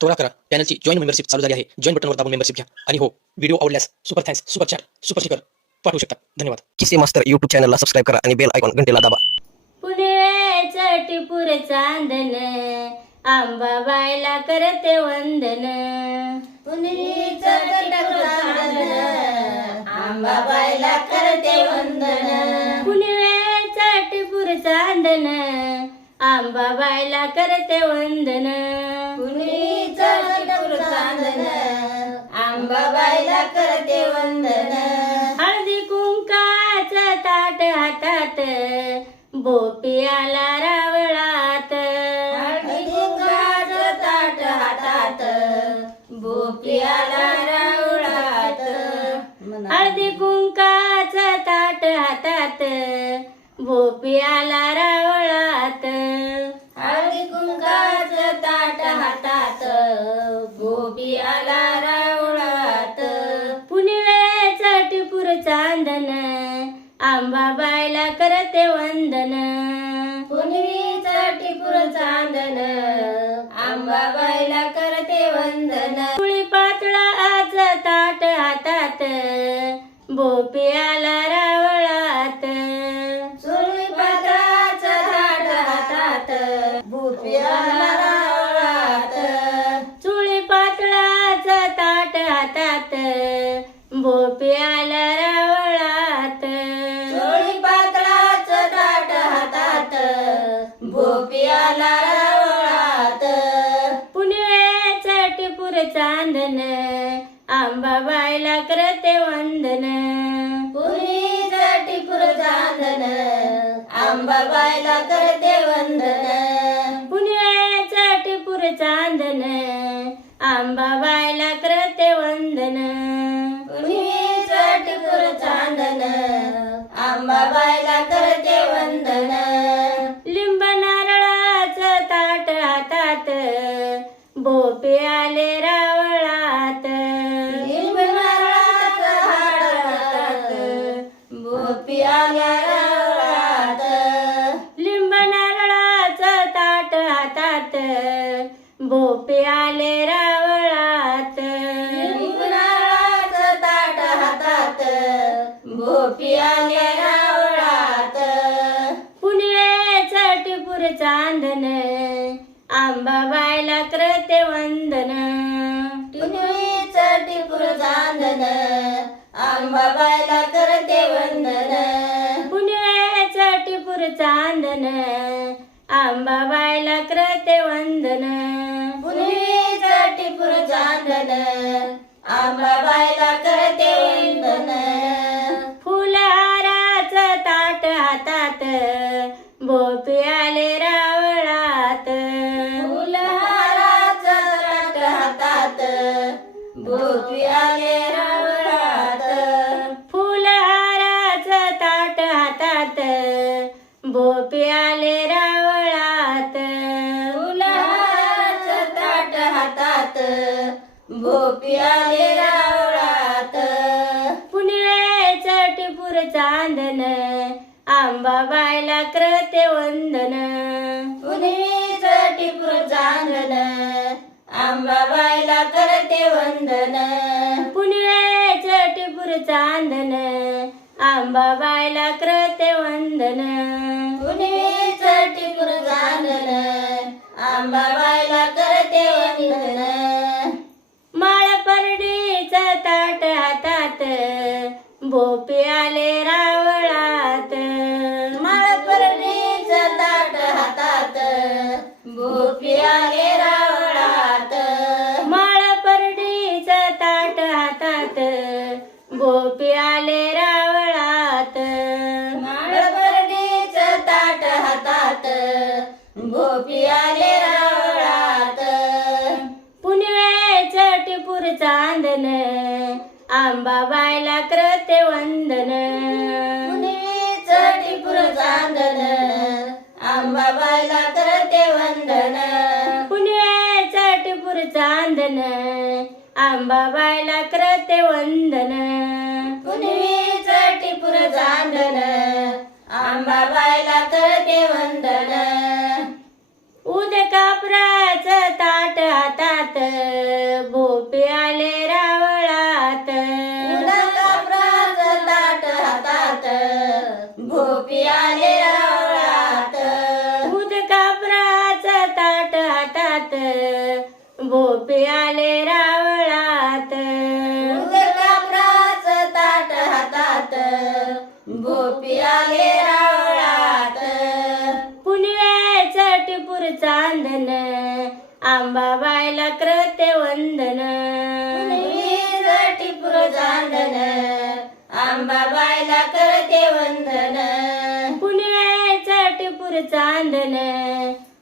त्वरा करा. चॅनलची join membership चालू झाली आहे. जॉईन बटनवर दाबून मेंबरशिप घ्या. आणि हो व्हिडिओ आवडल्यास super thanks super chat super sticker पाठवू शकता. धन्यवाद. किसे मास्टर युट्यूब चॅनलला सबस्क्राईब करा आणि बेल आयकॉन घंटेला दाबा. पुणे चटीपुर चांदन आंबाबाईला करते वंदन. पुणेचं चटीपुर चांदन आंबाबाईला करते वंदन. पुणे चटीपुर चांदन आंबाबाईला करते वंदन. चांदन आंबाबाईला करते वंदन. हळदी कुंकाचं ताट हातात. बोपियाला रावळात. हळदी कुंकाचं ताट हातात. बोपियाला रावळात. हळदी कुंकाचं ताट हातात. बोपियाला रावळात. बोपियाला रावळात चांदन आंबाबाईला करते वंदन. चटीपुर चांदन आंबाबाईला करते वंदन. चांदन आंबाबाईला करते वंदन. चांदन आंबाबाईला करते वंदन. लिंब नारळाचं ताट हातात बोपे आले बोपे आले रावळात पुणे चटीपुर चांदन आंबाबाईला करते वंदन. पुणे चटीपुर चांदन आंबाबाईला करते वंदन. पुणे चटीपुर चांदन आंबाबाईला करते वंदन. पुणे चटीपुर चांदन आंबाबाईला बोपी आले रावळात. फुलहाराचं ताट हातात. आले रावळात. फुलहाराचं ताट हातात. आले रावळात. पुणे चटीपुर चांदन. आंबाबाईला करते वंदन. पुणे चटीपुर चांदन. अंबाबाईला करते वंदन. बोपे आले रावळात. पुणे चटीपुर चांदन आंबाबाईला करते वंदन. पुणे चटीपुर चांदन आंबाबाईला करते वंदन. पुणे चटीपुर चांदन आंबाबाईला करते वंदन. पुणे चटीपुर चांदन आंबाबाईला करते वंदन. कापराचं ताट हातात भोपी आले रावळात. कापराचं ताट हातात भोपी आले रावळात. कापराचं ताट हातात भोपी आले रावळात आंबाबाईला करते वंदन. टिपूर चांदन आंबाबाईला करते वंदन. पुनवेचं टिपूर चांदन.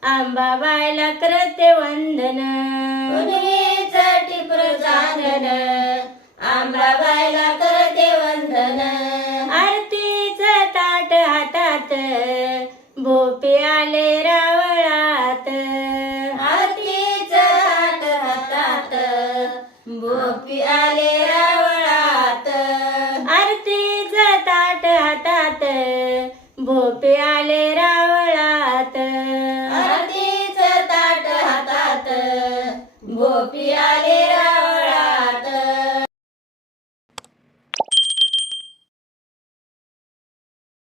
आंबाबाईला करते वंदन. पुनवेचं टिपूर चांदन आंबाबाईला करते वंदन. आरतीचं ताट हातात. भोपी आले भोपी आले रावळात. आरतीचं ताट हातात. भोपी आले रावळात. आरतीचं ताट हातात. भोपी आले